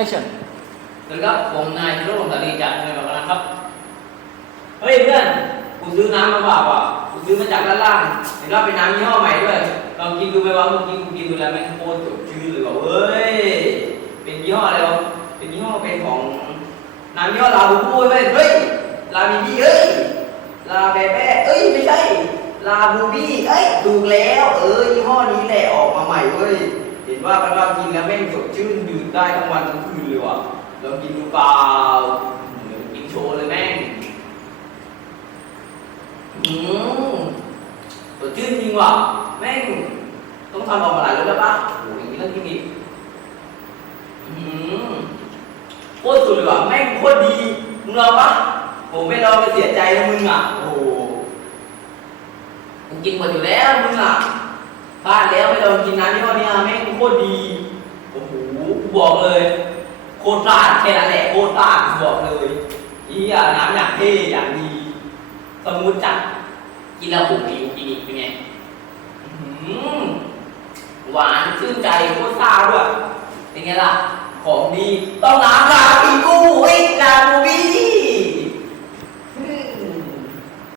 action สวัสดีครับผมนายธีรพงศ์สารีจากเมืองบางนาครับ เฮ้ยเพื่อนกูซื้อน้ำมาเปล่าอะกูซื้อมาจากด้านล่างเห็นว่าเป็นน้ำยี่ห้อใหม่ด้วยลองกินดูไหมวะเมื่อกี้กูกินดูแล้วแม่งโคตรสดชื่นเลยว่ะเฮ้ย เป็นยี่ห้ออะไรวะเป็นยี่ห้อเป็นของน้ำยี่ห้อลาบูบูเว้ยเฮ้ย ลาบีบีเอ้ย ลาแบแบเอ้ยไม่ใช่ ลาบูบี้เอ้ยถูกแล้ว เออยี่ห้อนี้ ว่ากันว่ากินแล้วแม่งสดชื่นดื่มได้ทั้งวันทั้งคืนเลยว่ะลองกินดูเปล่ากินโชว์เลยแม่งอืมสดชื่นจริงว่ะแม่งต้องทำออกมาหลายรสแล้วปะโอ้ยอย่างนี้ต้องกินอีกอืมโคตรสุดเลยว่ะแม่งโคตรดีมึงลองปะผมไม่ลองจะเสียใจนะมึงอะโอ้มึงกินหมดอยู่แล้วมึงอะพลาดแล้วไม่ลองกินน้ำยี่ห้อนี้ โคตรดีโอ้โหกูบอกเลยโคตรพลาดแค่นั้นแหละโคตรพลาดกูบอกเลยอีอะน้ำอย่างเท่อย่างดี สมูทจัดกินแล้วผมดีกินอีกเป็นไงหวานชื่นใจโคตรซาด้วยเป็นไงล่ะ ของดีต้องน้ำราอีกู้